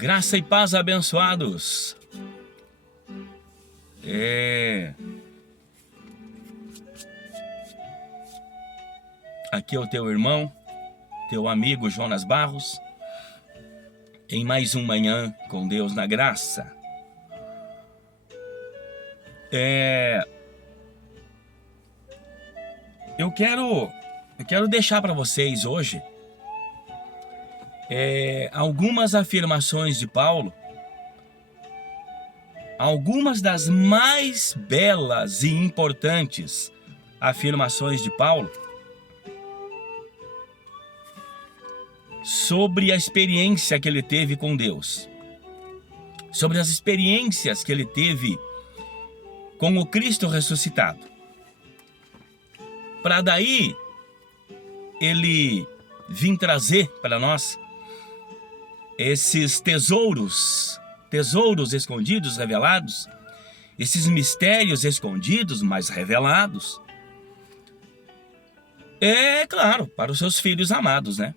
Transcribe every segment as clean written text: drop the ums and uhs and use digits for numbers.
Graça e paz, abençoados. Aqui é o teu irmão, teu amigo Jonas Barros, em mais um Manhã com Deus na Graça. Eu quero deixar para vocês hoje algumas afirmações de Paulo, algumas das mais belas e importantes afirmações de Paulo sobre a experiência que ele teve com Deus, sobre as experiências que ele teve com o Cristo ressuscitado, para daí ele vir trazer para nós esses tesouros escondidos, revelados, esses mistérios escondidos, mas revelados, claro, para os seus filhos amados, né?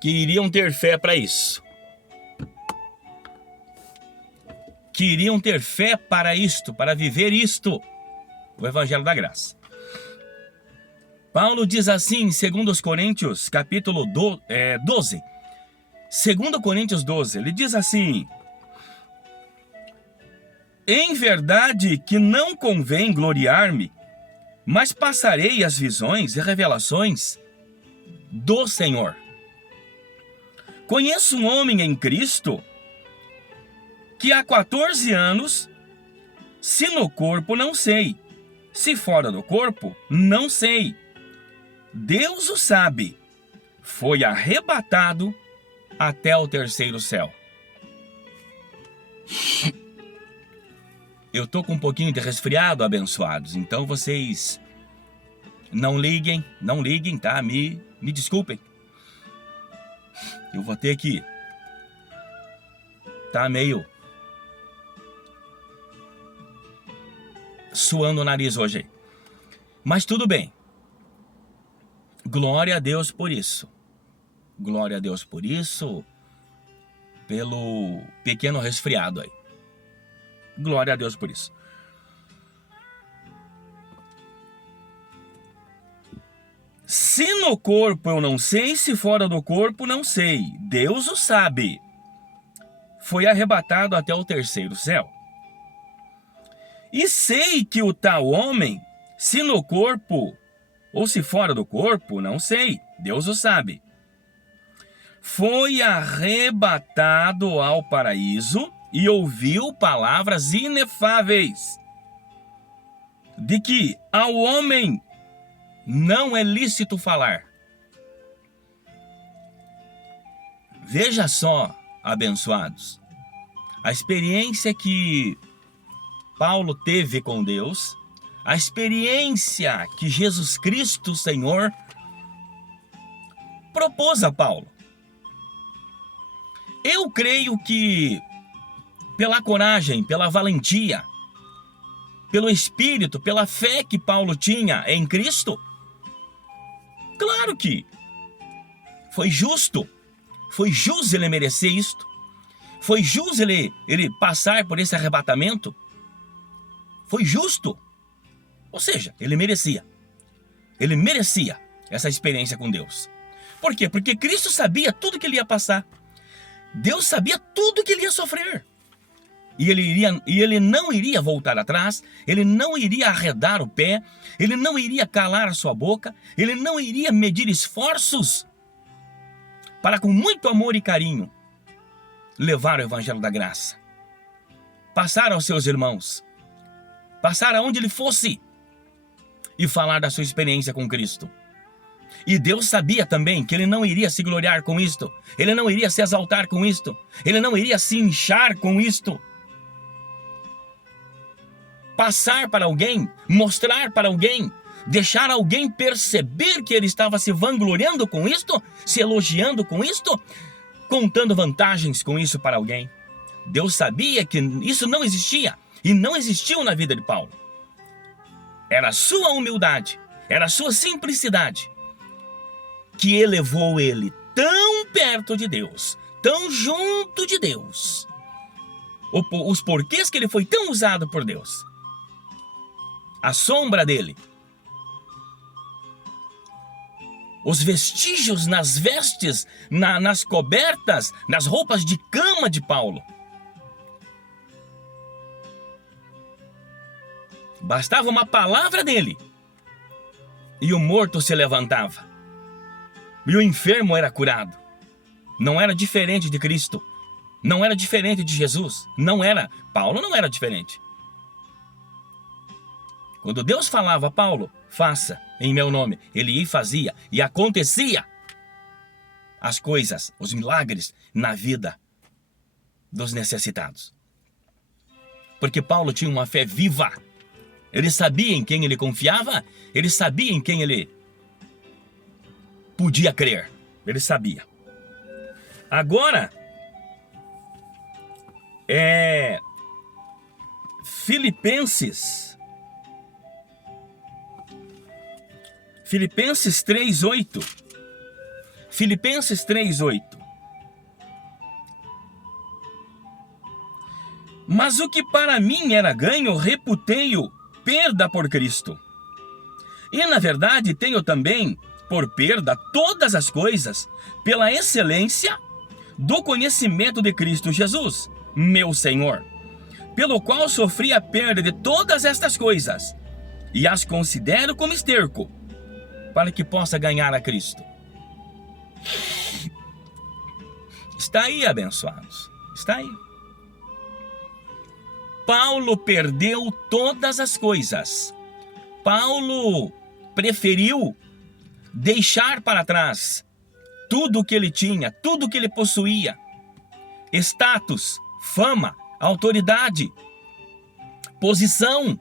Que iriam ter fé para isso. Que iriam ter fé para isto, para viver isto, o Evangelho da Graça. Paulo diz assim em 2 Coríntios, capítulo 12. 2 Coríntios 12, ele diz assim: em verdade que não convém gloriar-me, mas passarei as visões e revelações do Senhor. Conheço um homem em Cristo que há 14 anos, se no corpo não sei, se fora do corpo não sei, Deus o sabe, foi arrebatado até o terceiro céu. Eu tô com um pouquinho de resfriado, abençoados, então vocês não liguem, tá? Me desculpem. Eu vou ter que tá meio suando o nariz hoje aí. Mas tudo bem. Glória a Deus por isso. Glória a Deus por isso, pelo pequeno resfriado aí. Glória a Deus por isso. Se no corpo eu não sei, se fora do corpo não sei, Deus o sabe. Foi arrebatado até o terceiro céu. E sei que o tal homem, se no corpo ou se fora do corpo, não sei, Deus o sabe, foi arrebatado ao paraíso e ouviu palavras inefáveis, de que ao homem não é lícito falar. Veja só, abençoados, a experiência que Paulo teve com Deus, a experiência que Jesus Cristo, Senhor, propôs a Paulo. Eu creio que pela coragem, pela valentia, pelo espírito, pela fé que Paulo tinha em Cristo, claro que foi justo ele merecer isto, foi justo ele passar por esse arrebatamento, foi justo, ou seja, ele merecia essa experiência com Deus. Por quê? Porque Cristo sabia tudo que ele ia passar, Deus sabia tudo que ele ia sofrer, e ele não iria voltar atrás, ele não iria arredar o pé, ele não iria calar a sua boca, ele não iria medir esforços para, com muito amor e carinho, levar o Evangelho da Graça, passar aos seus irmãos, passar aonde ele fosse e falar da sua experiência com Cristo. E Deus sabia também que ele não iria se gloriar com isto, ele não iria se exaltar com isto, ele não iria se inchar com isto. Passar para alguém, mostrar para alguém, deixar alguém perceber que ele estava se vangloriando com isto, se elogiando com isto, contando vantagens com isso para alguém. Deus sabia que isso não existia e não existiu na vida de Paulo. Era a sua humildade, era a sua simplicidade que elevou ele tão perto de Deus, tão junto de Deus. Os porquês que ele foi tão usado por Deus. A sombra dele. Os vestígios nas vestes, nas cobertas, nas roupas de cama de Paulo. Bastava uma palavra dele e o morto se levantava. E o enfermo era curado. Não era diferente de Cristo. Não era diferente de Jesus. Não era. Paulo não era diferente. Quando Deus falava a Paulo, faça em meu nome, ele ia e fazia, e acontecia as coisas, os milagres na vida dos necessitados. Porque Paulo tinha uma fé viva. Ele sabia em quem ele confiava, ele sabia em quem ele podia crer. Ele sabia. Agora, Filipenses 3:8. Filipenses 3:8. Mas o que para mim era ganho, reputei-o perda por Cristo. E na verdade tenho também por perda todas as coisas, pela excelência do conhecimento de Cristo Jesus, meu Senhor, pelo qual sofri a perda de todas estas coisas, e as considero como esterco, para que possa ganhar a Cristo. Está aí, abençoados. Está aí. Paulo perdeu todas as coisas. Paulo preferiu deixar para trás tudo o que ele tinha, tudo o que ele possuía. Status, fama, autoridade, posição,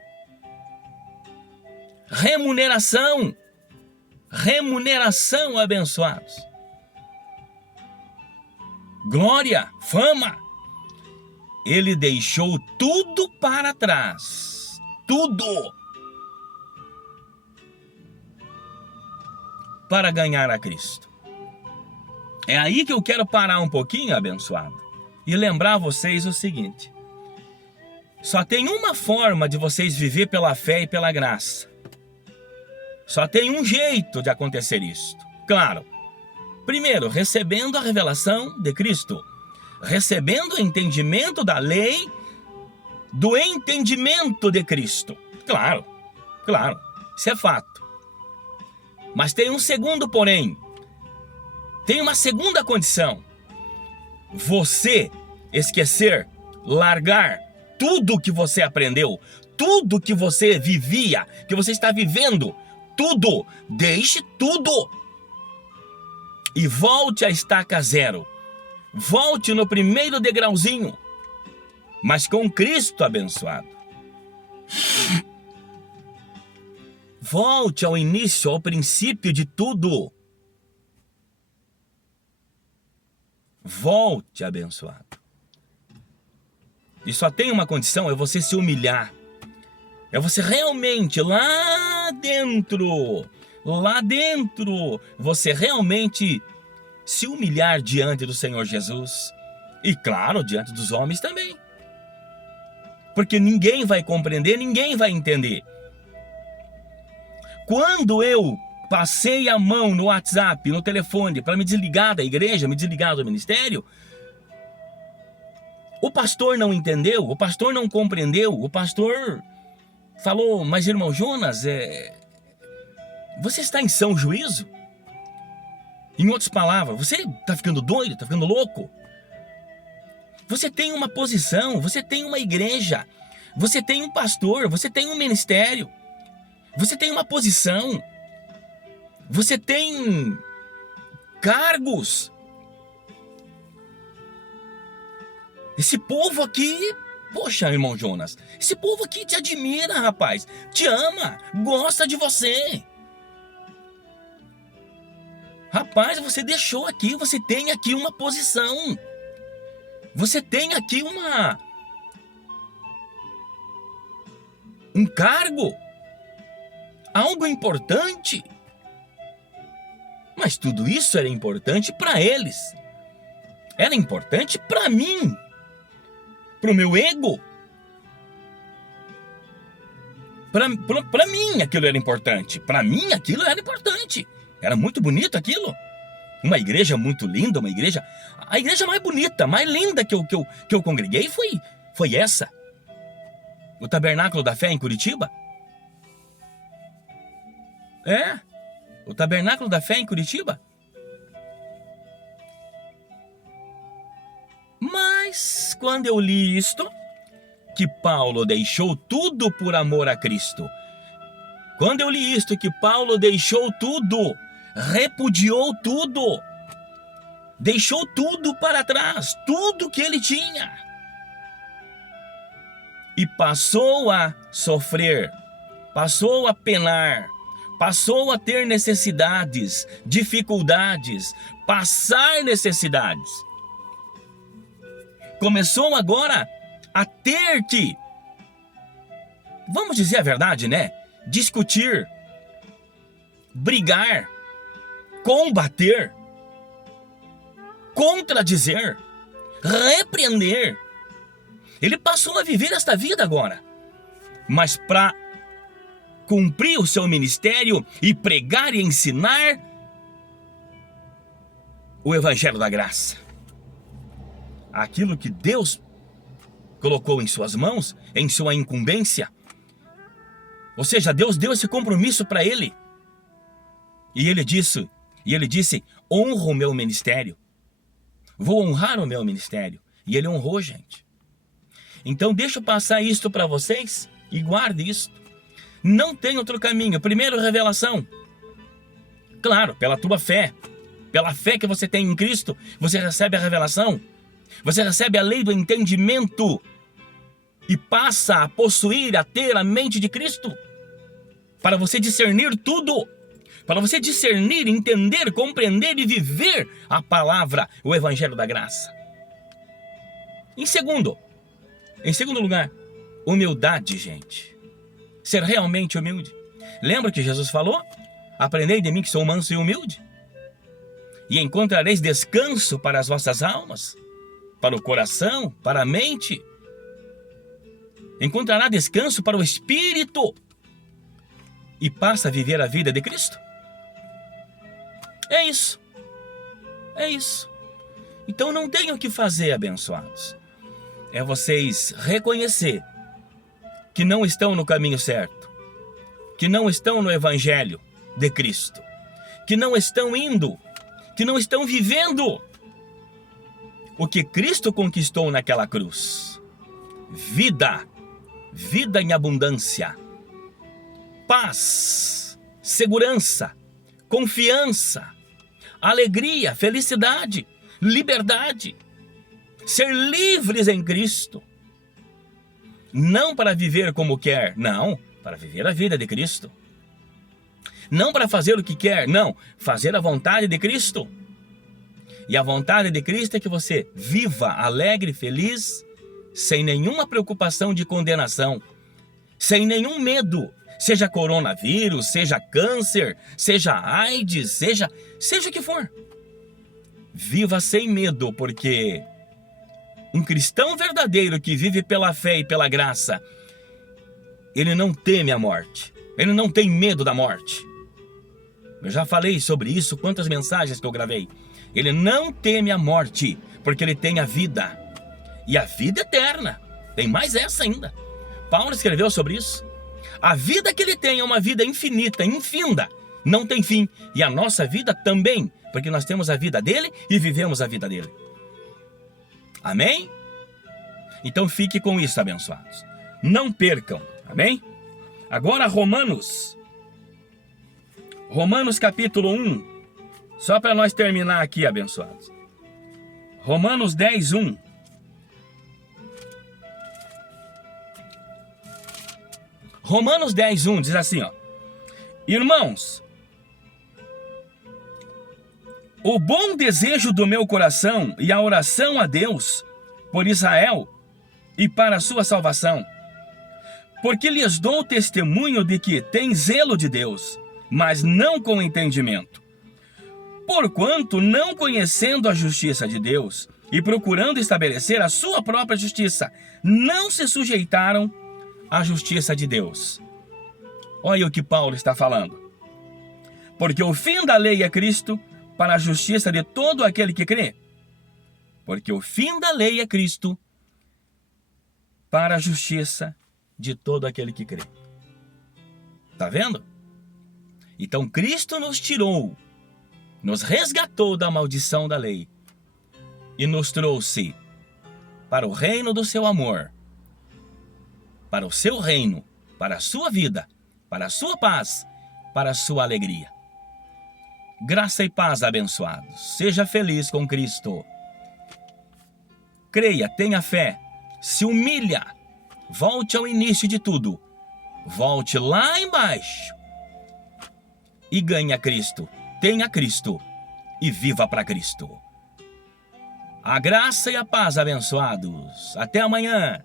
remuneração. Remuneração, abençoados. Glória, fama. Ele deixou tudo para trás. Tudo. Para ganhar a Cristo. É aí que eu quero parar um pouquinho, abençoado, e lembrar vocês o seguinte. Só tem uma forma de vocês viver pela fé e pela graça. Só tem um jeito de acontecer isto. Claro, primeiro, recebendo a revelação de Cristo, recebendo o entendimento da lei, do entendimento de Cristo. Claro, isso é fato. Mas tem um segundo porém, tem uma segunda condição. Você esquecer, largar tudo que você aprendeu, tudo que você vivia, que você está vivendo, tudo, deixe tudo e volte à estaca zero. Volte no primeiro degrauzinho, mas com Cristo, abençoado. Volte ao início, ao princípio de tudo. Volte, abençoado. E só tem uma condição, é você se humilhar. É você realmente lá dentro, você realmente se humilhar diante do Senhor Jesus. E claro, diante dos homens também. Porque ninguém vai compreender, ninguém vai entender. Quando eu passei a mão no WhatsApp, no telefone, para me desligar da igreja, me desligar do ministério, o pastor não entendeu, o pastor não compreendeu, o pastor falou, mas irmão Jonas, você está em são juízo? Em outras palavras, você está ficando doido, está ficando louco? Você tem uma posição, você tem uma igreja, você tem um pastor, você tem um ministério, você tem uma posição, você tem cargos. Esse povo aqui, poxa, irmão Jonas, esse povo aqui te admira, rapaz, te ama, gosta de você. Rapaz, você deixou aqui, você tem aqui uma posição. Você tem aqui um cargo. Algo importante. Mas tudo isso era importante para eles. Era importante para mim, para o meu ego. Para mim aquilo era importante. Para mim aquilo era importante. Era muito bonito aquilo. Uma igreja muito linda, uma igreja... A igreja mais bonita, mais linda que eu congreguei foi essa. O Tabernáculo da Fé em Curitiba. É, o Tabernáculo da Fé em Curitiba. Mas quando eu li isto, que Paulo deixou tudo por amor a Cristo. Quando eu li isto, que Paulo deixou tudo, repudiou tudo, deixou tudo para trás, tudo que ele tinha, e passou a sofrer, passou a penar, passou a ter necessidades, dificuldades, passar necessidades. Começou agora a ter que, vamos dizer a verdade, né? Discutir, brigar, combater, contradizer, repreender. Ele passou a viver esta vida agora. Mas para cumprir o seu ministério e pregar e ensinar o Evangelho da Graça. Aquilo que Deus colocou em suas mãos, em sua incumbência. Ou seja, Deus deu esse compromisso para ele. E ele disse, honro o meu ministério. Vou honrar o meu ministério. E ele honrou, gente. Então deixa eu passar isto para vocês e guarde isto. Não tem outro caminho. Primeiro, revelação. Claro, pela tua fé. Pela fé que você tem em Cristo, você recebe a revelação. Você recebe a lei do entendimento e passa a possuir, a ter a mente de Cristo, para você discernir tudo, para você discernir, entender, compreender e viver a palavra, o Evangelho da Graça. Em segundo lugar, humildade, gente. Ser realmente humilde. Lembra que Jesus falou? Aprendei de mim que sou manso e humilde, e encontrareis descanso para as vossas almas, para o coração, para a mente. Encontrará descanso para o espírito e passa a viver a vida de Cristo. É isso. É isso. Então não tem o que fazer, abençoados. É vocês reconhecer que não estão no caminho certo, que não estão no Evangelho de Cristo, que não estão indo, que não estão vivendo o que Cristo conquistou naquela cruz. Vida em abundância, paz, segurança, confiança, alegria, felicidade, liberdade, ser livres em Cristo. Não para viver como quer, não, para viver a vida de Cristo. Não para fazer o que quer, não, fazer a vontade de Cristo. E a vontade de Cristo é que você viva alegre, feliz, sem nenhuma preocupação de condenação, sem nenhum medo, seja coronavírus, seja câncer, seja AIDS, seja o que for. Viva sem medo, porque um cristão verdadeiro que vive pela fé e pela graça, ele não teme a morte, ele não tem medo da morte. Eu já falei sobre isso, quantas mensagens que eu gravei. Ele não teme a morte, porque ele tem a vida. E a vida eterna. Tem mais essa ainda. Paulo escreveu sobre isso. A vida que ele tem é uma vida infinita, infinda. Não tem fim. E a nossa vida também. Porque nós temos a vida dele e vivemos a vida dele. Amém? Então fique com isso, abençoados. Não percam. Amém? Agora Romanos capítulo 1. Só para nós terminar aqui, abençoados. Romanos 10, 1. Romanos 10, 1 diz assim, ó. Irmãos, o bom desejo do meu coração e a oração a Deus por Israel e para a sua salvação, porque lhes dou testemunho de que tem zelo de Deus, mas não com entendimento. Porquanto, não conhecendo a justiça de Deus e procurando estabelecer a sua própria justiça, não se sujeitaram à justiça de Deus. Olha o que Paulo está falando. Porque o fim da lei é Cristo para a justiça de todo aquele que crê. Porque o fim da lei é Cristo para a justiça de todo aquele que crê. Tá vendo? Então Cristo nos tirou, nos resgatou da maldição da lei e nos trouxe para o reino do seu amor, para o seu reino, para a sua vida, para a sua paz, para a sua alegria. Graça e paz, abençoados. Seja feliz com Cristo. Creia, tenha fé, se humilha, volte ao início de tudo, volte lá embaixo e ganhe a Cristo, tenha Cristo e viva para Cristo. A graça e a paz, abençoados. Até amanhã.